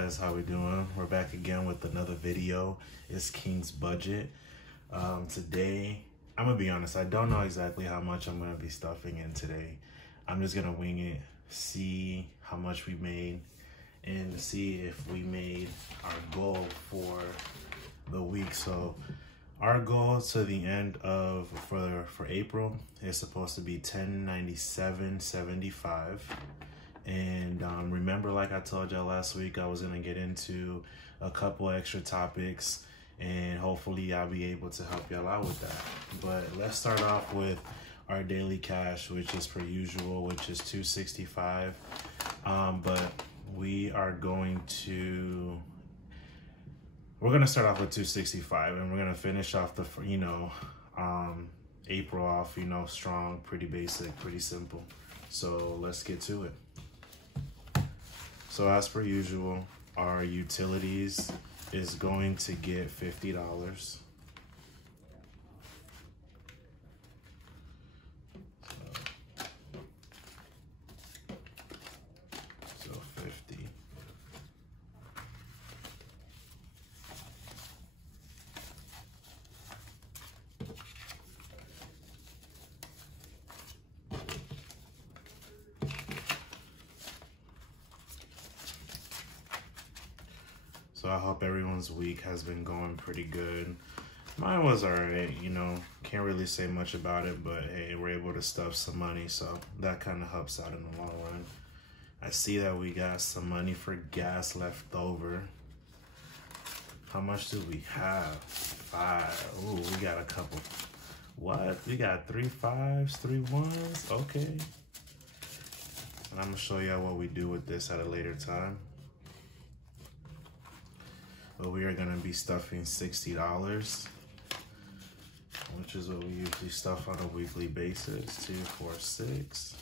guys, how we doing? We're back again with another video. It's Kingz Budget. Today, I'm gonna be honest, I don't know exactly how much I'm gonna be stuffing in today. I'm just gonna wing it, see how much we made, and see if we made our goal for the week. So our goal to the end of for April is supposed to be $1097.75. And remember, like I told y'all last week, I was gonna get into a couple extra topics, and hopefully I'll be able to help y'all out with that. But let's start off with our daily cash, which is per usual, which is $265. But we're gonna start off with $265, and we're gonna finish off the April off, strong, pretty basic, pretty simple. So let's get to it. So as per usual, our utilities is going to get $50. So 50. So I hope everyone's week has been going pretty good. Mine was alright, can't really say much about it, but hey, we're able to stuff some money, so that kind of helps out in the long run. I see that we got some money for gas left over. How much do we have? 5. Ooh, we got a couple. What? We got 3 5s, 3 1s? Okay. And I'm gonna show y'all what we do with this at a later time. But we are gonna be stuffing $60, which is what we usually stuff on a weekly basis. 2, 4, 6.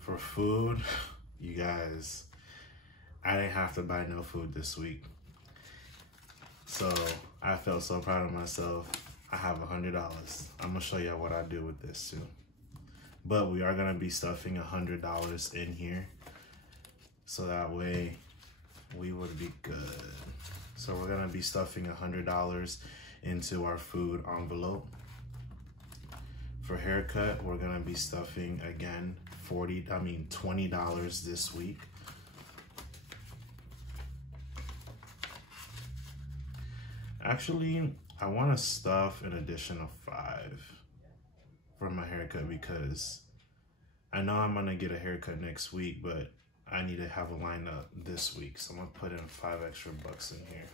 For food, you guys, I didn't have to buy no food this week. So I felt so proud of myself. I have $100. I'm gonna show y'all what I do with this too. But we are gonna be stuffing $100 in here, so that way we would be good. So we're gonna be stuffing $100 into our food envelope. For haircut, we're gonna be stuffing again $20 this week. Actually, I want to stuff an additional 5 for my haircut, because I know I'm going to get a haircut next week, but I need to have a lineup this week. So I'm going to put in 5 extra bucks in here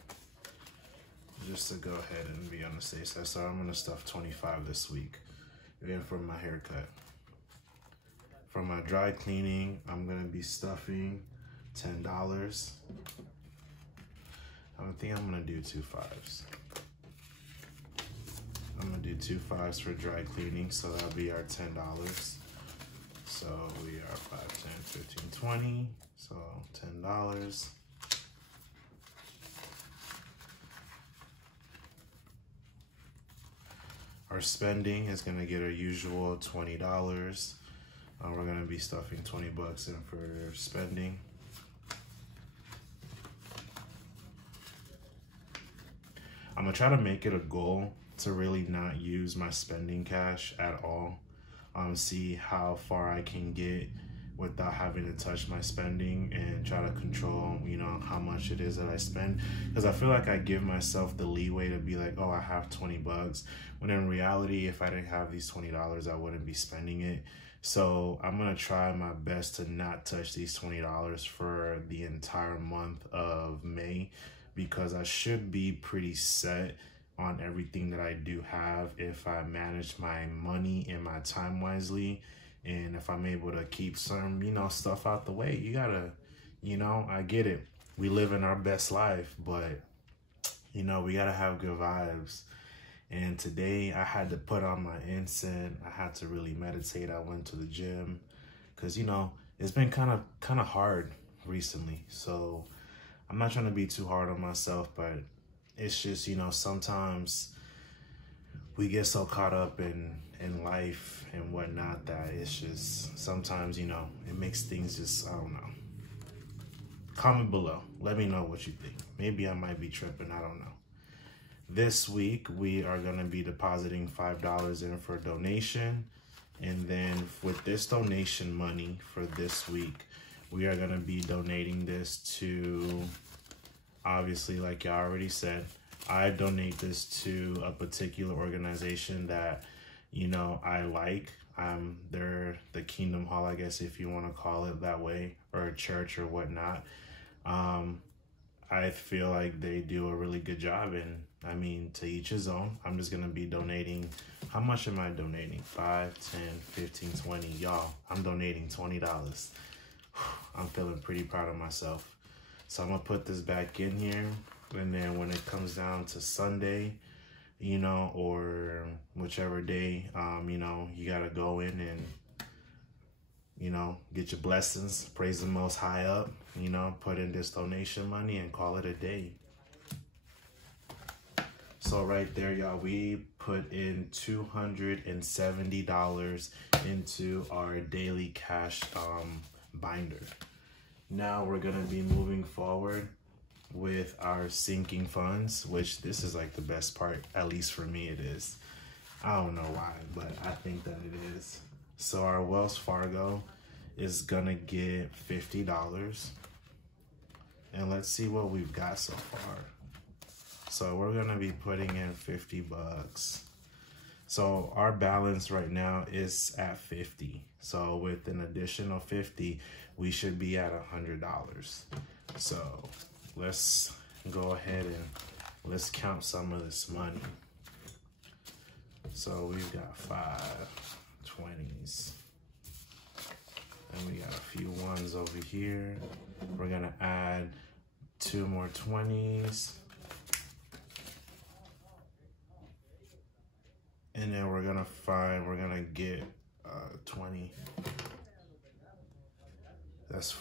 just to go ahead and be on the safe side. So I'm going to stuff 25 this week, again, for my haircut. For my dry cleaning, I'm going to be stuffing $10. I think I'm going to do 2 5s. I'm gonna do 2 5s for dry cleaning, so that'll be our $10. So we are 5, 10, 15, 20, so $10. Our spending is gonna get our usual $20. We're gonna be stuffing 20 bucks in for spending. I'm gonna try to make it a goal to really not use my spending cash at all. See how far I can get without having to touch my spending, and try to control, how much it is that I spend. Because I feel like I give myself the leeway to be like, oh, I have 20 bucks. When in reality, if I didn't have these $20, I wouldn't be spending it. So I'm gonna try my best to not touch these $20 for the entire month of May, because I should be pretty set on everything that I do have if I manage my money and my time wisely, and if I'm able to keep some, stuff out the way. You gotta, I get it. We live in our best life, but, we gotta have good vibes. And today I had to put on my incense. I had to really meditate. I went to the gym because, it's been kind of hard recently. So I'm not trying to be too hard on myself, but it's just, sometimes we get so caught up in life and whatnot that it's just sometimes, you know, it makes things just, I don't know. Comment below. Let me know what you think. Maybe I might be tripping. I don't know. This week, we are going to be depositing $5 in for a donation. And then with this donation money for this week, we are going to be donating this to, obviously, like I already said, I donate this to a particular organization that, you know, I like. They're the Kingdom Hall, I guess, if you want to call it that way, or a church or whatnot. I feel like they do a really good job, and I mean, to each his own. I'm just going to be donating. How much am I donating? 5, 10, 15, 20. Y'all, I'm donating $20. I'm feeling pretty proud of myself. So I'm going to put this back in here. And then when it comes down to Sunday, you know, or whichever day, you know, you got to go in and, you know, get your blessings, praise the Most High up, you know, put in this donation money and call it a day. So right there, y'all, we put in $270 into our daily cash binder. Now we're going to be moving forward with our sinking funds, which this is like the best part, at least for me it is. I don't know why, but I think that it is. So our Wells Fargo is gonna get $50. And let's see what we've got so far. So we're gonna be putting in 50 bucks. So our balance right now is at 50. So with an additional 50, we should be at $100. So let's go ahead and let's count some of this money. So we've got 5 20s. And we got a few ones over here. We're gonna add 2 more 20s. And then we're gonna get 20. That's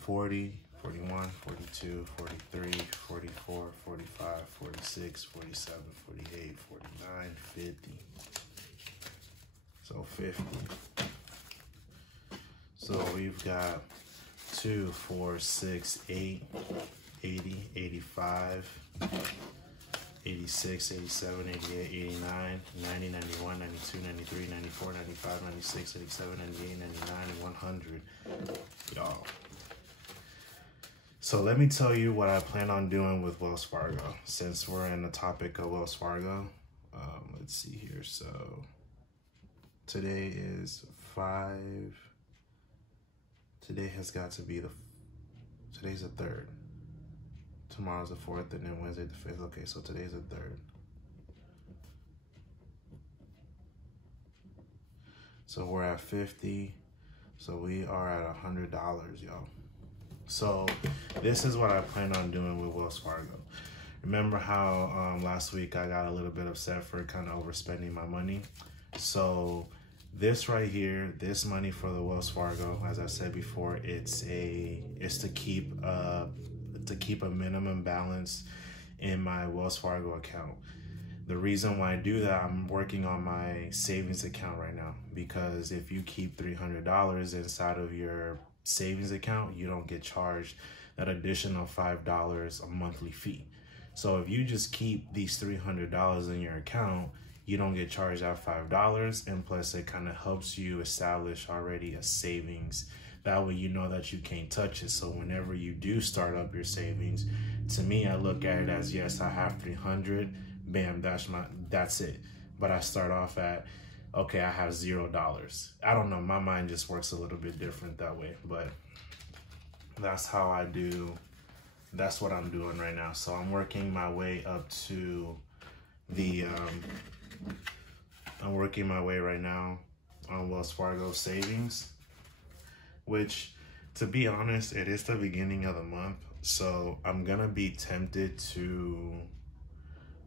40, 41, 42, 43, 44, 45, 46, 47, 48, 49, 50. So 50. So we've got 2, 4, 6, 8, 80, 85, 86, 87, 88, 89, 90, 91, 92, 93, 94, 95, 96, 87, 98, 99, and 100. Y'all. So let me tell you what I plan on doing with Wells Fargo, since we're in the topic of Wells Fargo. Let's see here. So today is 5. Today has got to be today's the 3rd. Tomorrow's the 4th, and then Wednesday the 5th. Okay, so today's the 3rd. So we're at 50. So we are at $100, y'all. So this is what I plan on doing with Wells Fargo. Remember how last week I got a little bit upset for kind of overspending my money? So this right here, this money for the Wells Fargo, as I said before, it's to keep a minimum balance in my Wells Fargo account. The reason why I do that, I'm working on my savings account right now, because if you keep $300 inside of your savings account, you don't get charged that additional $5 a monthly fee. So if you just keep these $300 in your account, you don't get charged that $5, and plus it kind of helps you establish already a savings. That way you know that you can't touch it. So whenever you do start up your savings, to me, I look at it as, yes, I have 300, bam, that's it. But I start off at, okay, I have $0. I don't know, my mind just works a little bit different that way, but that's how I do, that's what I'm doing right now. So I'm working my way up to the, I'm working my way right now on Wells Fargo savings, which, to be honest, it is the beginning of the month. So I'm gonna be tempted to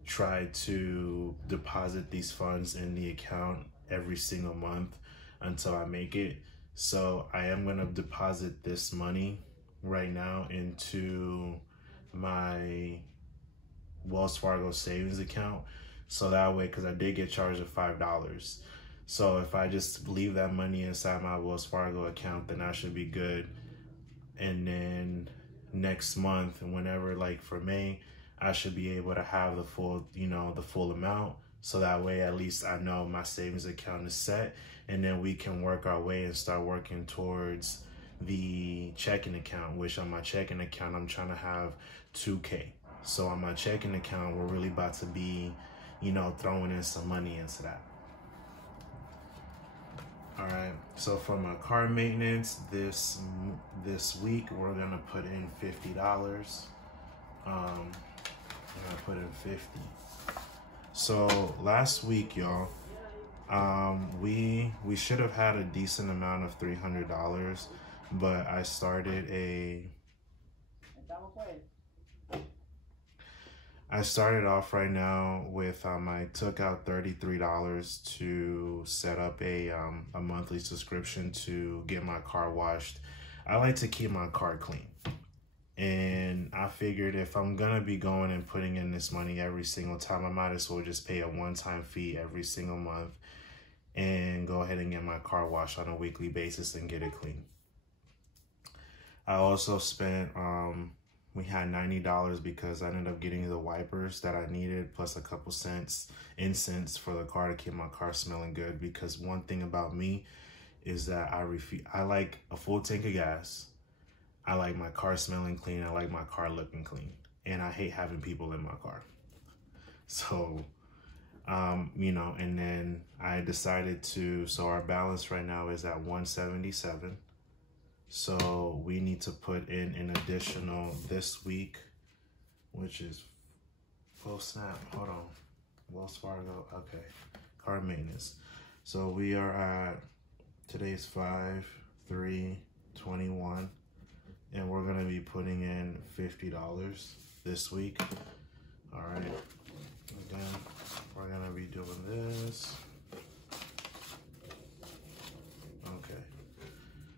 try to deposit these funds in the account every single month until I make it. So I am gonna deposit this money right now into my Wells Fargo savings account. So that way, because I did get charged at $5. So if I just leave that money inside my Wells Fargo account, then I should be good. And then next month, whenever, like for May, I should be able to have the full, the full amount. So that way, at least I know my savings account is set, and then we can work our way and start working towards the checking account, which on my checking account, I'm trying to have 2K. So on my checking account, we're really about to be, throwing in some money into that. All right, so for my car maintenance this week, we're gonna put in $50. I'm gonna put in 50. So last week, y'all, we should have had a decent amount of $300, but I started off right now with I took out $33 to set up a monthly subscription to get my car washed. I like to keep my car clean, and I figured if I'm gonna be going and putting in this money every single time, I might as well just pay a one-time fee every single month and go ahead and get my car washed on a weekly basis and get it clean. I also spent we had $90 because I ended up getting the wipers that I needed, plus a couple cents incense for the car to keep my car smelling good. Because one thing about me is that I like a full tank of gas. I like my car smelling clean. I like my car looking clean. And I hate having people in my car. So, and then I decided so our balance right now is at 177. So we need to put in an additional this week, which is, oh snap, hold on, Wells Fargo, okay, car maintenance. So we are at, today's 5/3/21, and we're gonna be putting in $50 this week. All right, again, we're gonna be doing this. Okay.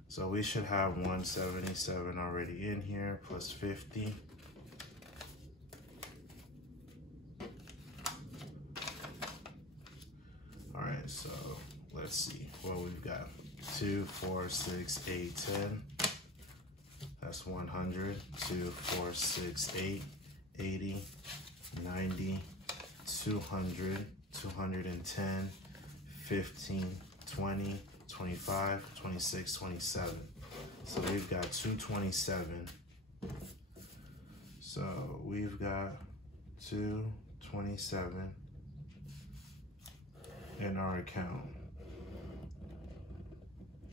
So we should have 177 already in here, plus 50. All right, so let's see what we've got. 2, 4, 6, 8, 10. That's 100. 2, 4, 6, 8, 80, 90, 200, 210, 15, 20, 25, 26, 27. So we've got 227. So we've got 227 in our account.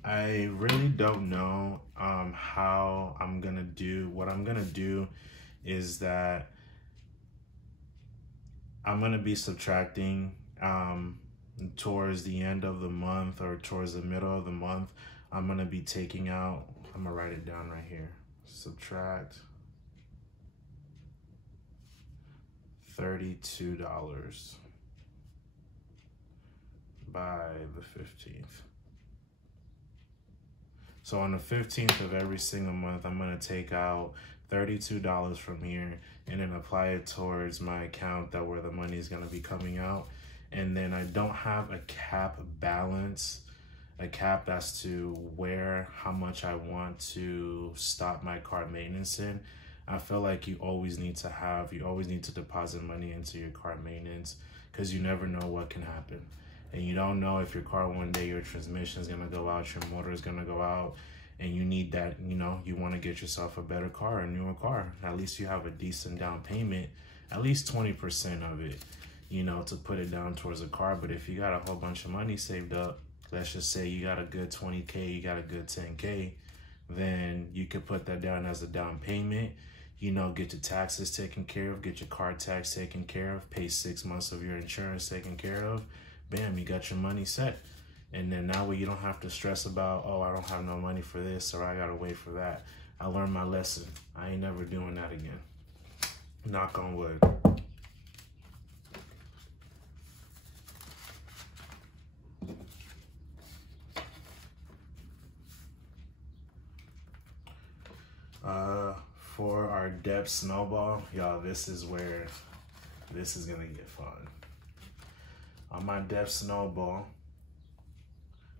I really don't know how I'm gonna do. What I'm gonna do is that I'm gonna be subtracting towards the end of the month or towards the middle of the month. I'm gonna be taking out, I'm gonna write it down right here. Subtract $32 by the 15th. So on the 15th of every single month, I'm gonna take out $32 from here and then apply it towards my account where the money is gonna be coming out. And then I don't have a cap balance, a cap as to how much I want to stop my car maintenance in. I feel like you always need to deposit money into your car maintenance, because you never know what can happen. And you don't know if your car one day, your transmission is gonna go out, your motor is gonna go out, and you need that, you wanna get yourself a better car, a newer car. At least you have a decent down payment, at least 20% of it, to put it down towards a car. But if you got a whole bunch of money saved up, let's just say you got a good 20K, you got a good 10K, then you could put that down as a down payment, get your taxes taken care of, get your car tax taken care of, pay 6 months of your insurance taken care of. Bam, you got your money set. And then that way you don't have to stress about, oh, I don't have no money for this, or I gotta wait for that. I learned my lesson. I ain't never doing that again. Knock on wood. For our depth snowball, y'all, this is where this is gonna get fun. On my debt snowball,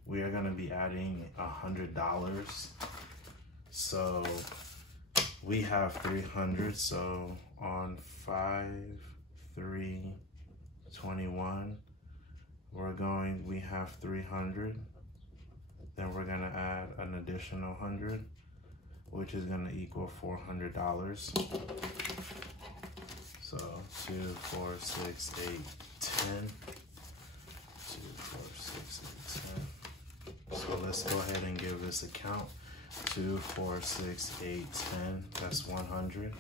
we are gonna be adding $100. So we have 300, so on 5/3/21, we have 300. Then we're gonna add an additional 100, which is gonna equal $400. So 2, 4, 6, 8, 10. 2, 4, 6, 8, 10. So let's go ahead and give this a count. 2, 4, 6, 8, 10. That's 100.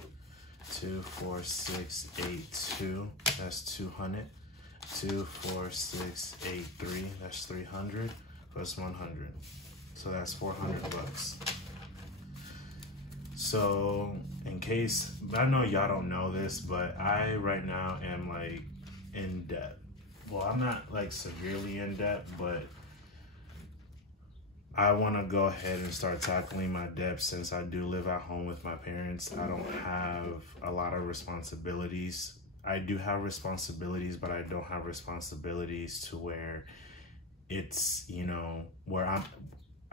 2, 4, 6, 8, 2. That's 200. 2, 4, 6, 8, 3. That's 300 plus 100. So that's $400. So in case, I know y'all don't know this, but I right now am like in debt. Well, I'm not like severely in debt, but I want to go ahead and start tackling my debt since I do live at home with my parents. I don't have a lot of responsibilities. I do have responsibilities, but I don't have responsibilities to where it's, you know, where I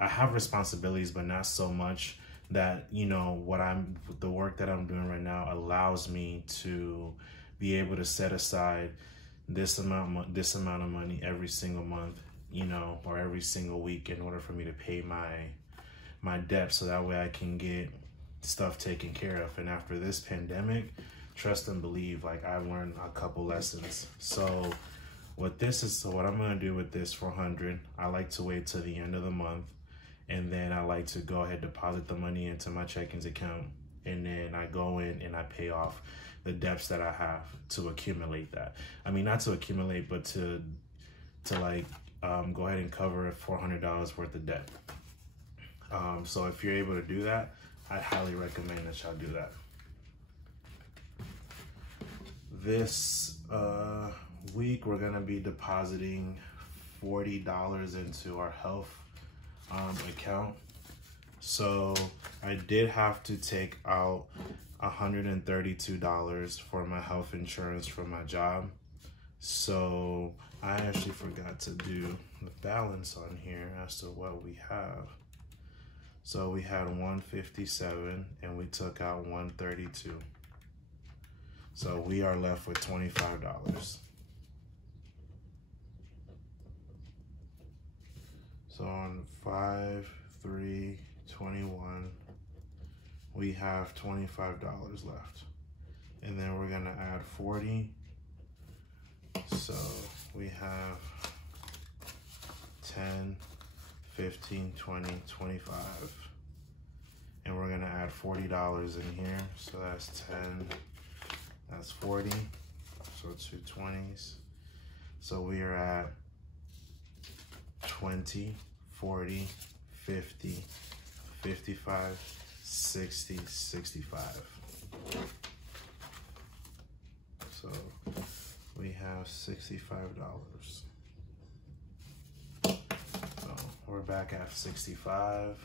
have responsibilities, but not so much that, you know, the work that I'm doing right now allows me to be able to set aside this amount of money every single month, you know, or every single week in order for me to pay my debt, so that way I can get stuff taken care of. And after this pandemic, trust and believe, like, I've learned a couple lessons. So what I'm gonna do with this 400, I like to wait till the end of the month, and then I like to go ahead, deposit the money into my checkings account, and then I go in and I pay off the debts that I have to accumulate that. I mean, not to accumulate, but to like go ahead and cover $400 worth of debt. So if you're able to do that, I highly recommend that y'all do that. This week, we're gonna be depositing $40 into our health account. So I did have to take out $132 for my health insurance from my job. So I actually forgot to do the balance on here as to what we have. So we had 157 and we took out 132. So we are left with $25. So on 5/3/21, we have $25 left. And then we're gonna add 40. So we have 10, 15, 20, 25. And we're gonna add $40 in here. So that's 10, that's 40. So 2 20s. So we are at 20, 40, 50, 55, 60, 65. So we have $65. So we're back at 65.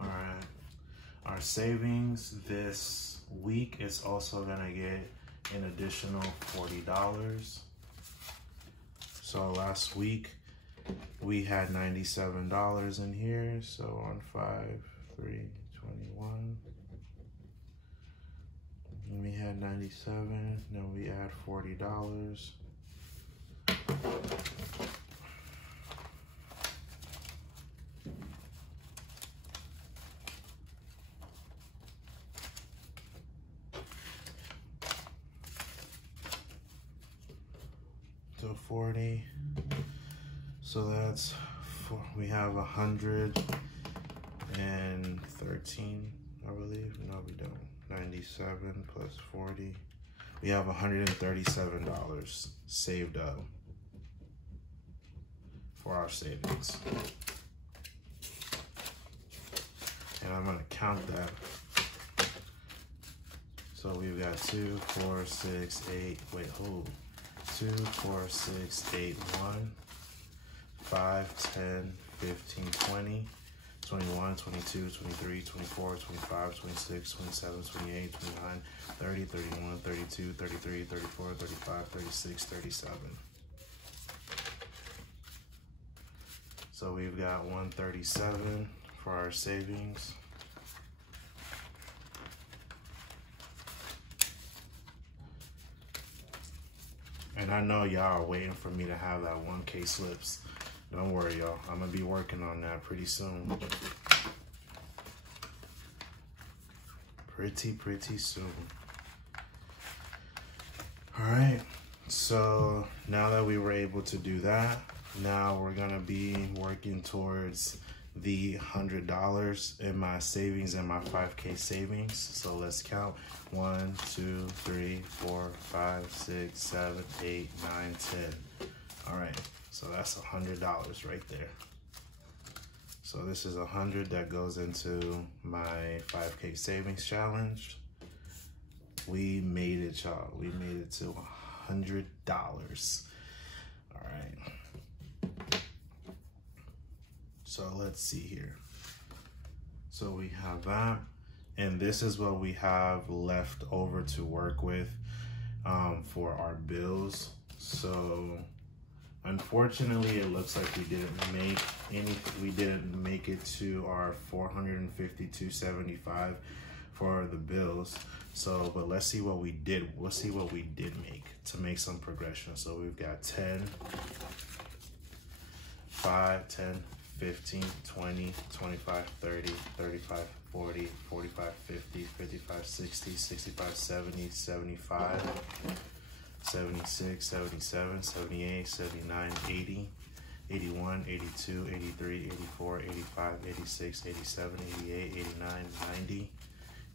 All right. Our savings this week is also gonna get an additional $40. So last week we had $97 in here. So on 5/3/21, we had 97. Then we add $40. So 40. So that's we have 113, I believe. No, we don't. 97 plus 40. We have $137 saved up for our savings. And I'm gonna count that. So we've got 2, 4, 6, 8, 2, 4, 6, 8, 1, 5, 10, 15, 20, 21, 22, 23, 24, 25, 26, 27, 28, 29, 30, 31, 32, 33, 34, 35, 36, 37. So we've got 137 for our savings. And I know y'all are waiting for me to have that 1K slips. Don't worry, y'all. I'm gonna be working on that pretty soon. Pretty soon. All right, so now that we were able to do that, now we're gonna be working towards the $100 in my savings and my 5K savings. So let's count. 1, 2, 3, 4, 5, 6, 7, 8, 9, 10. All right, so that's $100 right there. So this is 100 that goes into my 5K savings challenge. We made it, y'all. We made it to $100. All right. So let's see here. So we have that, and this is what we have left over to work with for our bills. So unfortunately, it looks like we didn't make it to our $452.75 for the bills. So, but let's see what we did. We'll see what we did make to make some progression. So we've got 10, 5, 10, 15, 20, 25, 30, 35, 40, 45, 50, 55, 60, 65, 70, 75, 76, 77, 78, 79, 80, 81, 82, 83, 84, 85, 86, 87, 88, 89, 90,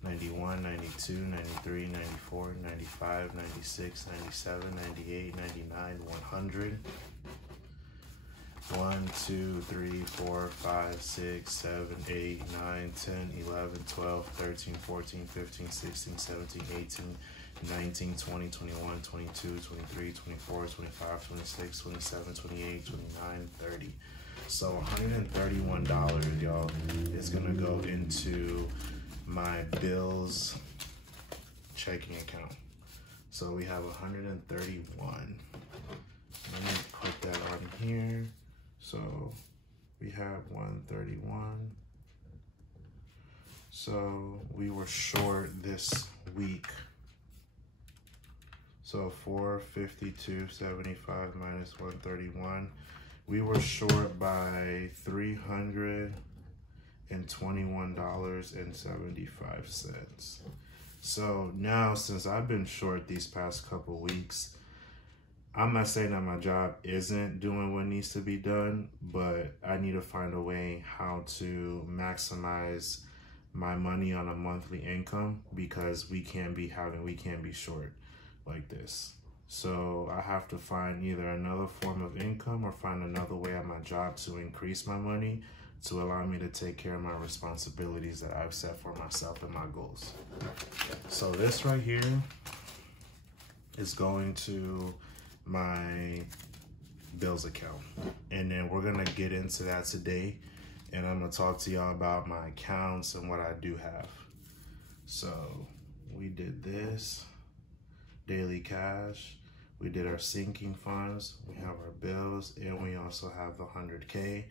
91, 92, 93, 94, 95, 96, 97, 98, 99, 100. 1, 2, 3, 4, 5, 6, 7, 8, 9, 10, 11, 12, 13, 14, 15, 16, 17, 18, 19, 20, 21, 22, 23, 24, 25, 26, 27, 28, 29, 30. So $131, y'all, is gonna go into my bills checking account. So we have 131. Let me put that on here. So we have 131. So we were short this week. So 452.75 minus 131. We were short by $321.75. So now, since I've been short these past couple weeks, I'm not saying that my job isn't doing what needs to be done, but I need to find a way how to maximize my money on a monthly income, because we can't be short like this. So I have to find either another form of income or find another way at my job to increase my money to allow me to take care of my responsibilities that I've set for myself and my goals. So this right here is going to my bills account, and then we're gonna get into that today, and I'm gonna talk to y'all about my accounts and what I do have. So we did this daily cash, we did our sinking funds, we have our bills, and we also have the 100K.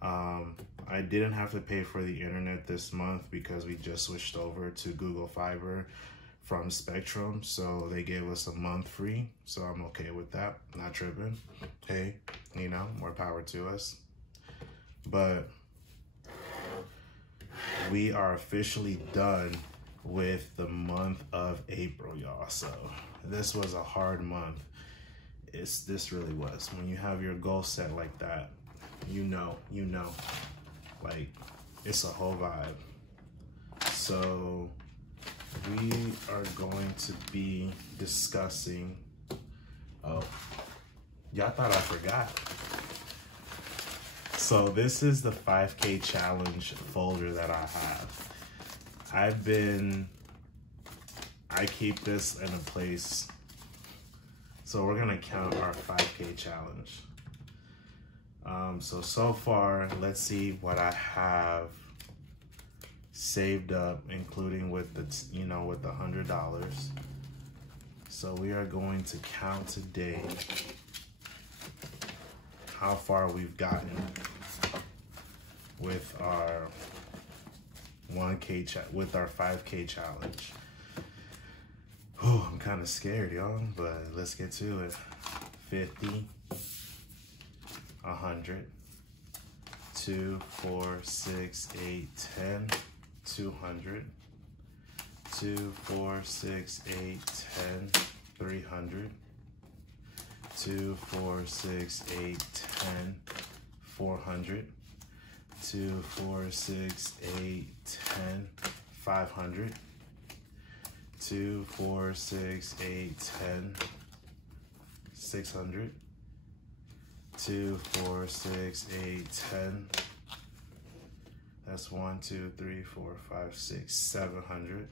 I didn't have to pay for the internet this month because we just switched over to Google Fiber from Spectrum, so they gave us a month free, so I'm okay with that, not tripping. Hey, you know, more power to us. But we are officially done with the month of April, y'all. So this was a hard month. This really was. When you have your goal set like that, you know, like, it's a whole vibe. So we are going to be discussing, oh, y'all thought I forgot. So this is the 5K challenge folder that I have. I keep this in a place. So we're gonna count our 5K challenge. So far, let's see what I have saved up, including with the, with the $100. So we are going to count today how far we've gotten with our 5K challenge. Oh, I'm kind of scared, y'all, but let's get to it. 50, 100, 2, 4, 6, 8, 10, 200, 2, 4, 6, 8, 10, 300, 2, 4, 6, 8, 10, 400, 2, 4, 6, 8, 10, 500, 2, 4, 6, 8, 10, 600, 2, 4, 6, 8, 10. That's 1, 2, 3, 4, 5, 6, 700.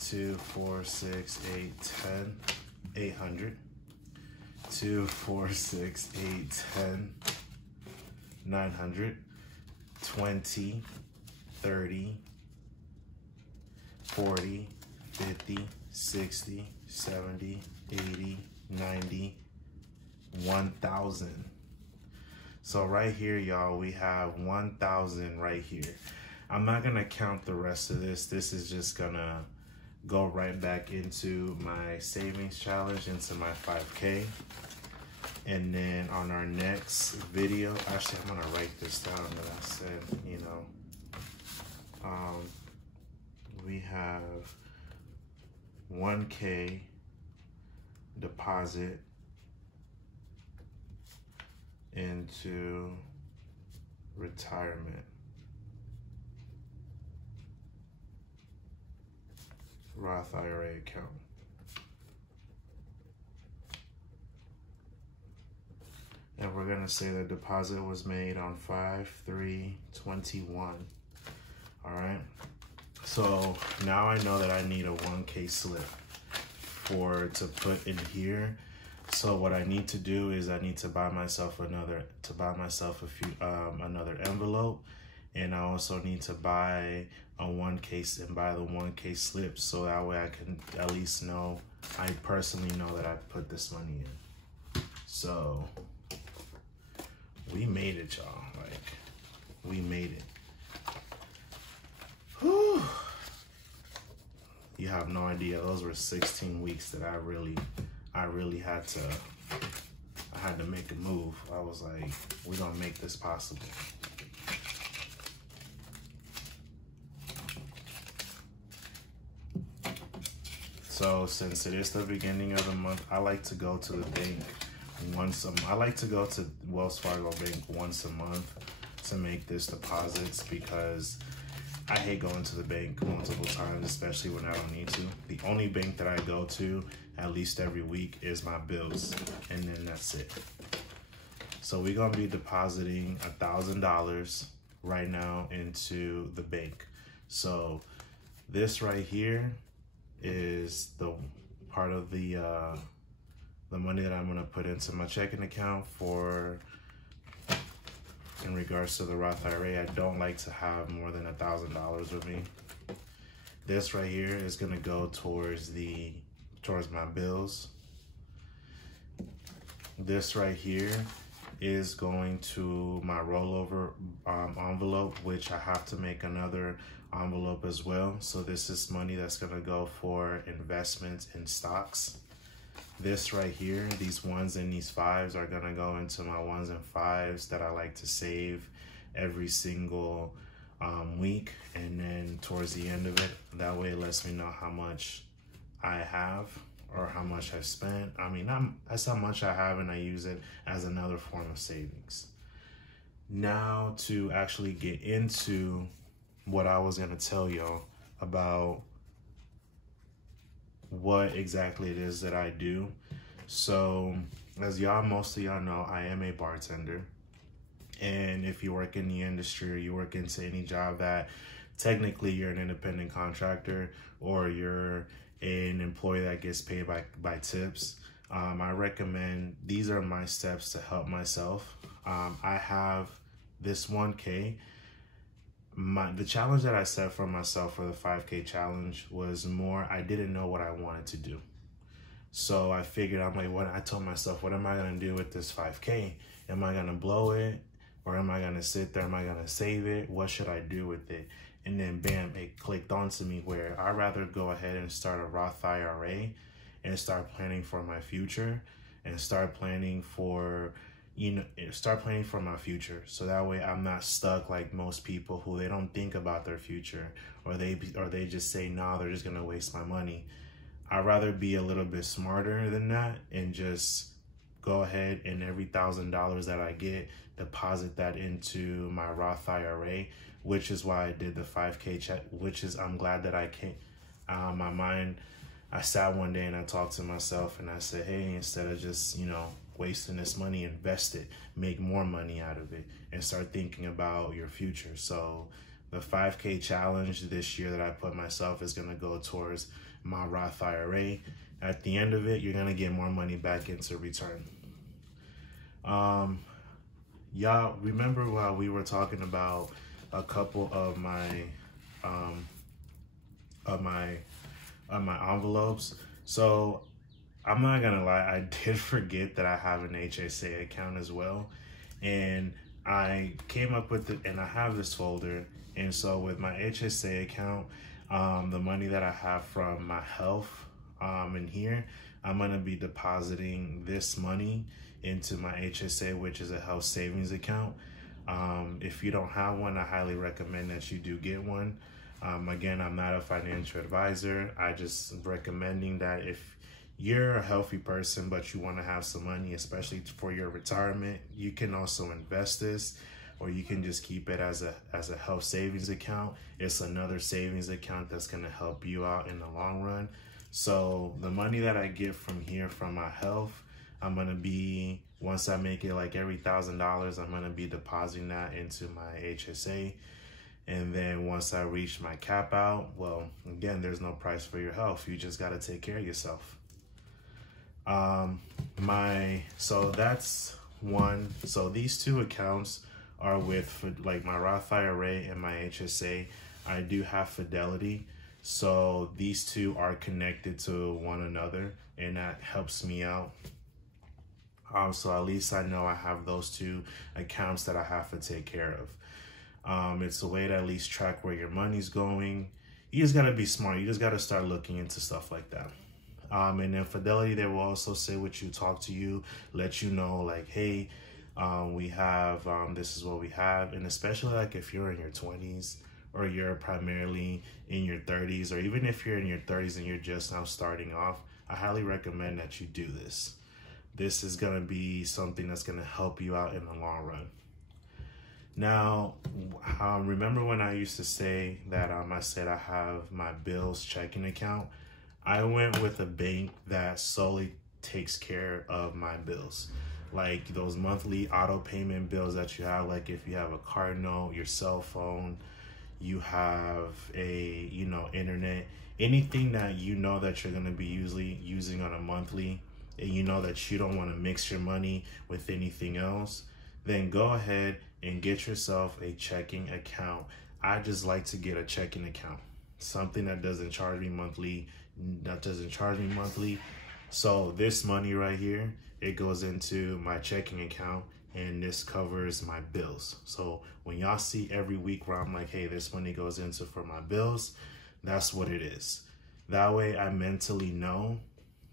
2, 4, 6, 8, 10, 800. 2, 4, 6, 8, 10, 900. 20, 30, 40, 50, 60, 70, 80, 90, 1,000. So right here, y'all, we have 1,000 right here. I'm not gonna count the rest of this. This is just gonna go right back into my savings challenge, into my 5K. And then on our next video, actually, I'm gonna write this down that I said, we have 1K deposit into retirement. Roth IRA account. And we're gonna say the deposit was made on 5/3/21. All right. So now I know that I need a 1K slip to put in here. So what I need to do is I need to buy myself another envelope, and I also need to buy a 1K and buy the 1K slip, so that way I can at least know, I personally know that I put this money in. So we made it, y'all. Like, we made it. Whew. You have no idea. Those were 16 weeks that I really had to make a move. I was like, we're gonna make this possible. So since it is the beginning of the month, I like to go to the bank I like to go to Wells Fargo Bank once a month to make this deposits, because I hate going to the bank multiple times, especially when I don't need to. The only bank that I go to at least every week is my bills, and then that's it. So we're gonna be depositing $1,000 right now into the bank. So this right here is the part of the money that I'm gonna put into my checking account in regards to the Roth IRA. I don't like to have more than $1,000 with me. This right here is gonna go towards my bills. This right here is going to my rollover envelope, which I have to make another envelope as well. So this is money that's gonna go for investments in stocks. This right here, these 1s and these 5s are gonna go into my 1s and 5s that I like to save every single week. And then towards the end of it, that way it lets me know how much I have or how much I've spent. I mean, that's how much I have, and I use it as another form of savings. Now to actually get into what I was gonna tell y'all about what exactly it is that I do. So as most of y'all know, I am a bartender. And if you work in the industry or you work into any job that technically you're an independent contractor or you're an employee that gets paid by tips, I recommend, these are my steps to help myself I have this 1K. The challenge that I set for myself for the 5K challenge was more, I didn't know what I wanted to do. So I figured, I told myself, what am I going to do with this 5K? Am I going to blow it? Or am I going to sit there? Am I going to save it? What should I do with it? And then bam, it clicked onto me where I'd rather go ahead and start a Roth IRA and start planning for my future and start planning for my future. So that way I'm not stuck like most people who they don't think about their future, or they just say, nah, they're just going to waste my money. I'd rather be a little bit smarter than that and just go ahead and every $1,000 that I get, deposit that into my Roth IRA, which is why I did the 5K check, I'm glad that I came. My mind, I sat one day and I talked to myself and I said, hey, instead of just, wasting this money, invest it, make more money out of it, and start thinking about your future. So the 5K challenge this year that I put myself is gonna go towards my Roth IRA. At the end of it, you're gonna get more money back into return. Y'all remember while we were talking about a couple of my envelopes? So I'm not gonna lie, I did forget that I have an HSA account as well, and I came up with it, and I have this folder. And so with my HSA account, the money that I have from my health in here, I'm gonna be depositing this money into my HSA, which is a health savings account. If you don't have one, I highly recommend that you do get one. Again, I'm not a financial advisor. I just recommending that if you're a healthy person, but you want to have some money, especially for your retirement, you can also invest this, or you can just keep it as a health savings account. It's another savings account that's going to help you out in the long run. So the money that I get from here from my health, I'm going to be, once I make it like every $1,000, I'm going to be depositing that into my HSA. And then once I reach my cap out, well, again, there's no price for your health. You just got to take care of yourself. So that's one. So these two accounts are with like my Roth IRA and my HSA. I do have Fidelity. So these two are connected to one another, and that helps me out. So at least I know I have those two accounts that I have to take care of. It's a way to at least track where your money's going. You just gotta be smart. You just gotta start looking into stuff like that. And then Fidelity, they will also say what you, talk to you, let you know like, hey, we have, this is what we have. And especially like if you're in your 20s or you're primarily in your 30s, or even if you're in your 30s and you're just now starting off, I highly recommend that you do this. This is gonna be something that's gonna help you out in the long run. Now, remember when I used to say that I said I have my bills checking account? I went with a bank that solely takes care of my bills. Like those monthly auto payment bills that you have, like if you have a car note, your cell phone, you have a, internet, anything that that you're gonna be usually using on a monthly, and you know that you don't wanna mix your money with anything else, then go ahead and get yourself a checking account. I just like to get a checking account, something that doesn't charge me monthly, So this money right here, it goes into my checking account, and this covers my bills. So when y'all see every week where I'm like, hey, this money goes into for my bills, that's what it is. That way I mentally know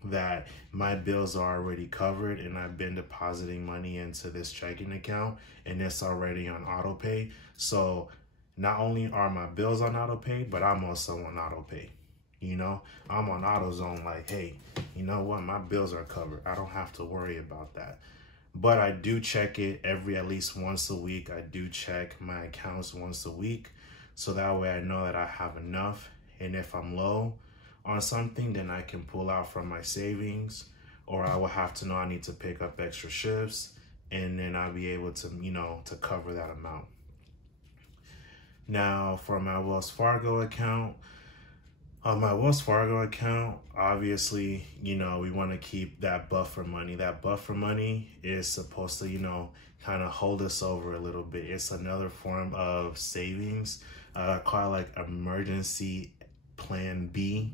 that my bills are already covered, and I've been depositing money into this checking account, and it's already on auto pay. So not only are my bills on auto pay, but I'm also on auto pay. I'm on AutoZone like, hey, you know what? My bills are covered. I don't have to worry about that. But I do check it at least once a week. I do check my accounts once a week. So that way I know that I have enough. And if I'm low on something, then I can pull out from my savings, or I will have to know I need to pick up extra shifts, and then I'll be able to, to cover that amount. Now for my Wells Fargo account, On my Wells Fargo account, obviously, we want to keep that buffer money. That buffer money is supposed to, kind of hold us over a little bit. It's another form of savings. I call it like emergency plan B.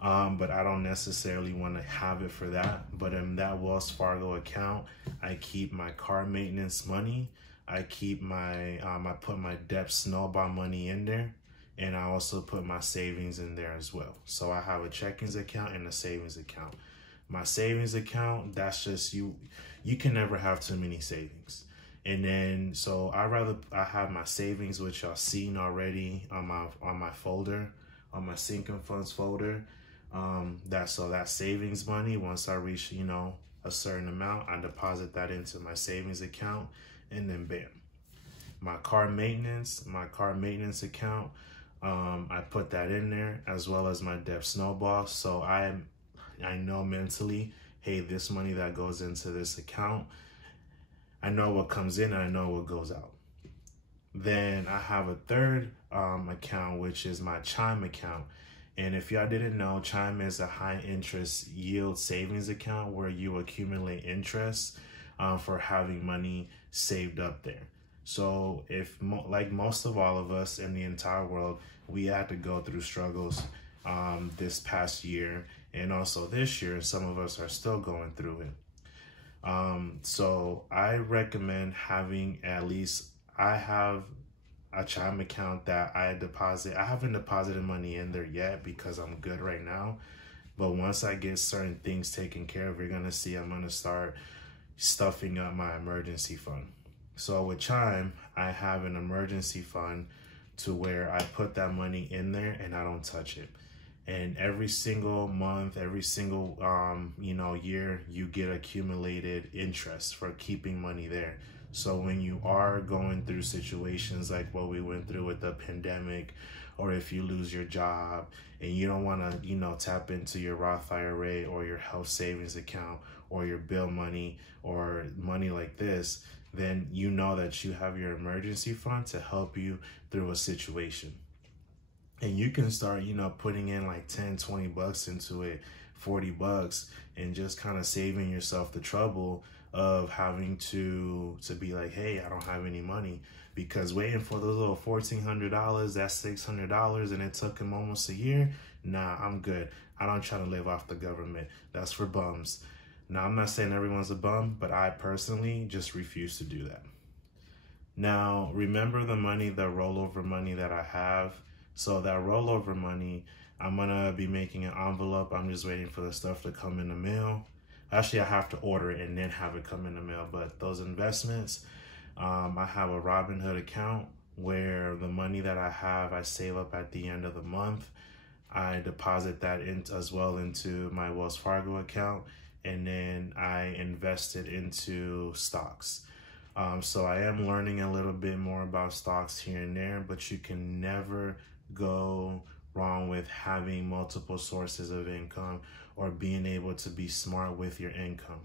But I don't necessarily want to have it for that. But in that Wells Fargo account, I keep my car maintenance money. I keep I put my debt snowball money in there. And I also put my savings in there as well. So I have a checkings account and a savings account. My savings account, that's just you can never have too many savings. And then, so I have my savings, which y'all seen already on my folder, on my sinking funds folder. That savings money, once I reach, a certain amount, I deposit that into my savings account, and then bam. My car maintenance account, I put that in there, as well as my debt snowball. So I know mentally, hey, this money that goes into this account, I know what comes in and I know what goes out. Then I have a third account, which is my Chime account. And if y'all didn't know, Chime is a high interest yield savings account where you accumulate interest for having money saved up there. So like most of all of us in the entire world, we had to go through struggles this past year and also this year. Some of us are still going through it. So I recommend having I have a Chime account that I haven't deposited money in there yet because I'm good right now. But once I get certain things taken care of, you're going to see I'm going to start stuffing up my emergency fund. So with Chime, I have an emergency fund to where I put that money in there and I don't touch it. And every single month, every single year, you get accumulated interest for keeping money there. So when you are going through situations like what we went through with the pandemic, or if you lose your job and you don't want to, tap into your Roth IRA or your health savings account or your bill money or money like this, then you know that you have your emergency fund to help you through a situation. And you can start, putting in like 10, 20 bucks into it, 40 bucks, and just kind of saving yourself the trouble of having to be like, hey, I don't have any money, because waiting for those little $1,400, that's $600, and it took him almost a year. Nah, I'm good. I don't try to live off the government. That's for bums. Now, I'm not saying everyone's a bum, but I personally just refuse to do that. Now, remember the rollover money that I have. So that rollover money, I'm going to be making an envelope. I'm just waiting for the stuff to come in the mail. Actually, I have to order it and then have it come in the mail. But those investments, I have a Robinhood account where the money that I have, I save up at the end of the month. I deposit that as well into my Wells Fargo account. And then I invest it into stocks. So I am learning a little bit more about stocks here and there, but you can never go wrong with having multiple sources of income or being able to be smart with your income.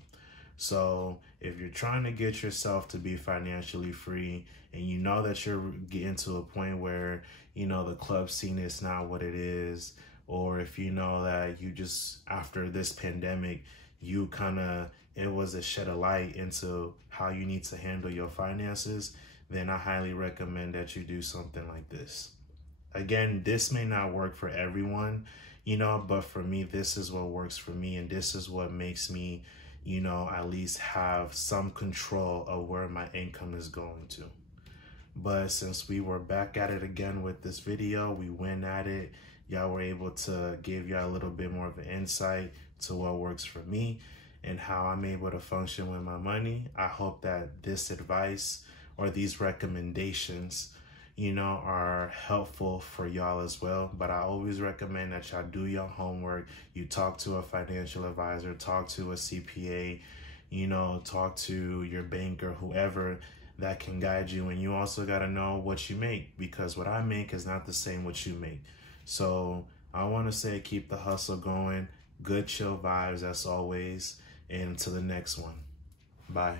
So if you're trying to get yourself to be financially free and you know that you're getting to a point where, the club scene is not what it is, or if you know that you just, after this pandemic, it was a shed of light into how you need to handle your finances, then I highly recommend that you do something like this. Again, this may not work for everyone, but for me, this is what works for me. And this is what makes me, at least have some control of where my income is going to. But since we were back at it again with this video, we went at it. Y'all were able to give y'all a little bit more of an insight to what works for me and how I'm able to function with my money. I hope that this advice or these recommendations, are helpful for y'all as well. But I always recommend that y'all do your homework. You talk to a financial advisor, talk to a CPA, talk to your banker, whoever that can guide you. And you also got to know what you make, because what I make is not the same what you make. So I want to say, keep the hustle going. Good chill vibes as always. And until the next one. Bye.